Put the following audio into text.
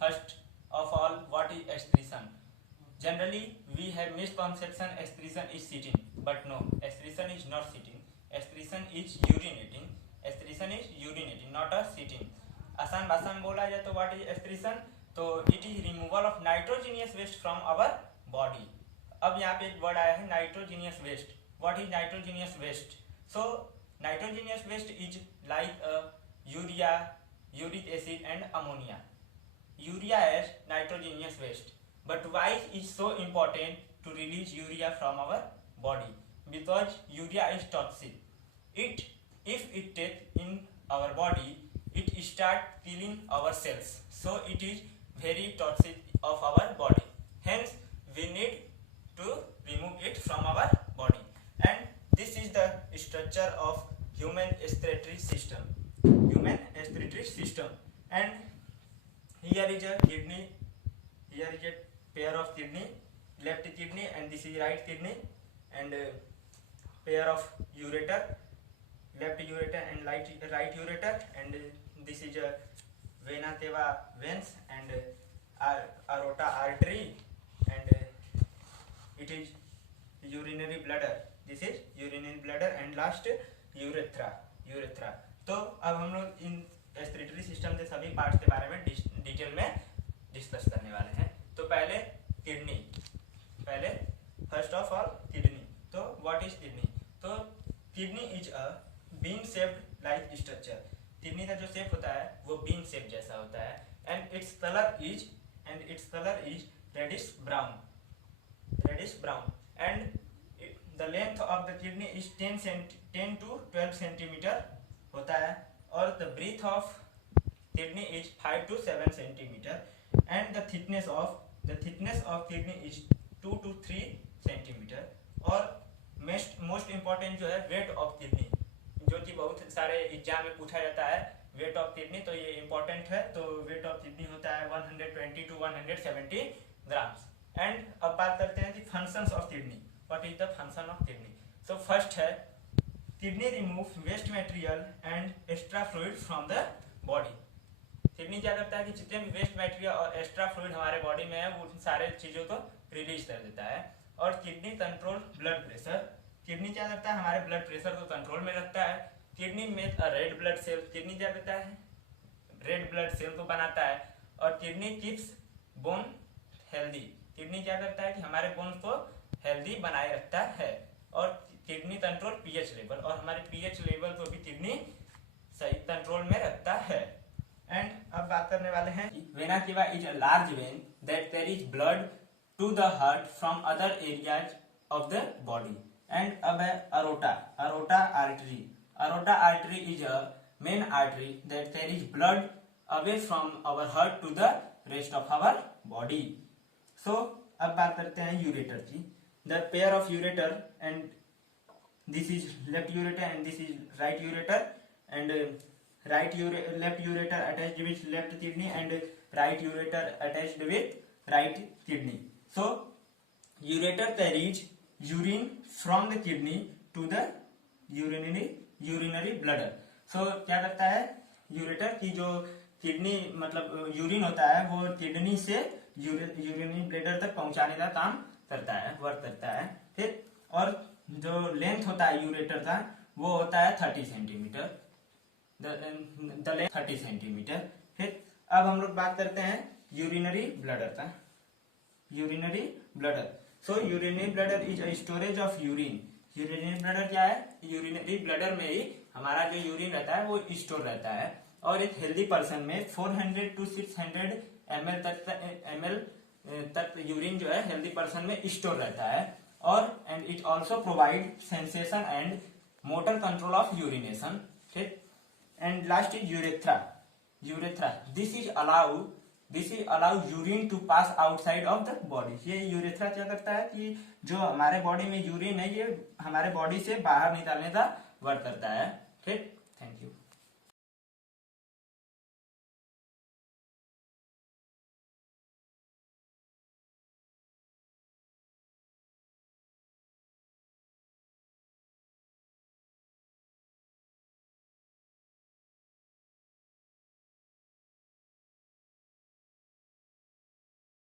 first of all, what is excretion? Generally we have misconception excretion is sitting, but no, excretion is not sitting. Excretion is urinating. Excretion is urinating, not a sitting. आसान भाषा में बोला जाए तो what is excretion, तो it is removal of nitrogenous waste from our body. अब यहाँ पे एक वर्ड आया है nitrogenous waste. What is nitrogenous waste? So nitrogenous waste is like urea, uric acid and ammonia. Urea is nitrogenous waste, but why is so important to release urea from our body? Because urea is toxic. If it take in our body, it start killing our cells, so it is very toxic of our body. Hence we need to remove it from our body. And this is the structure of human excretory system. And here is a kidney, here is a pair of kidney, left kidney, and this is right kidney, and pair of ureter, left ureter and right ureter, and this is a vena cava veins and aorta artery, and it is urinary bladder. This is urinary bladder and last urethra. तो अब हम लोग इन respiratory system के सभी parts के बारे में detail में डिस्कस करने वाले हैं. तो पहले किडनी, पहले फर्स्ट ऑफ ऑल किडनी. तो व्हाट इज किडनी? तो kidney is a bean shaped like structure. Kidney का जो शेप होता है वो बीन शेप जैसा होता है. And its colour is reddish brown. And the length of the kidney is 10 to 12 centimetre होता है, और the breadth of kidney is 5 to 7 centimetre, and the thickness of kidney is 2 to 3 centimetre. और most important जो है weight of kidney, जो कि बहुत सारे एग्जाम में पूछा जाता है वेट ऑफ किडनी, तो ये इम्पोर्टेंट है. तो वेट ऑफ किडनी होता है 120 to 170 ग्राम्स. एंड अब बात करते हैं कि functions of kidney. What is the function of kidney? So first है kidney remove waste material and extra fluid from the body. Kidney क्या करता है कि जितने भी वेस्ट मटेरियल और एक्स्ट्रा फ्लूइड हमारे बॉडी में है वो उन सारे चीजों को रिलीज कर देता है. और kidney control blood pressure. Kidney क्या करता है? हमारे ब्लड प्रेशर को कंट्रोल में रखता है. Kidney make a red blood cell. Kidney क्या करता है? रेड ब्लड सेल को बनाता है. और kidney keeps bone healthy. Kidney क्या करता है कि हमारे बोन्स को हेल्दी बनाए रखता है. और किडनी कंट्रोल पीएच लेवल, और हमारे पीएच लेवल को भी किडनी सही कंट्रोल में रखता है. एंड अब बात करने वाले हैं vena cava is a large vein that carries blood to the heart from other areas of the body. And अब है aorta artery is a main artery that carries blood away from our heart to the rest of our body. So अब बात करते हैं ureter की. The pair of ureter, and this is left ureter and this is right ureter, and left ureter attached with left kidney and right ureter attached with right kidney. So ureter carries urine from the kidney to the urinary bladder. So क्या करता है? Ureter की जो kidney मतलब urine होता है वो kidney से यूरिनरी ब्लैडर तक पहुंचाने का काम करता है, वर्क करता है. फिर और जो लेंथ होता है यूरेटर का वो होता है 30 सेंटीमीटर. The length 30 centimetre. फिर अब हम लोग बात करते हैं यूरिनरी ब्लडर का. So urinary bladder is a storage of urine. Urinary bladder क्या है? यूरिनरी ब्लडर में ही हमारा जो यूरिन रहता है वो स्टोर रहता है. और एक हेल्दी पर्सन में 400 to 600 ml तक यूरिन जो है हेल्दी पर्सन में स्टोर रहता है. और and it also provide sensation and motor control of urination. And last is urethra. This is allow urine to pass outside of the body. ये urethra क्या करता है कि जो हमारे बॉडी में यूरिन है ये हमारे बॉडी से बाहर निकालने का वर्क करता है. ठीक, थैंक यू.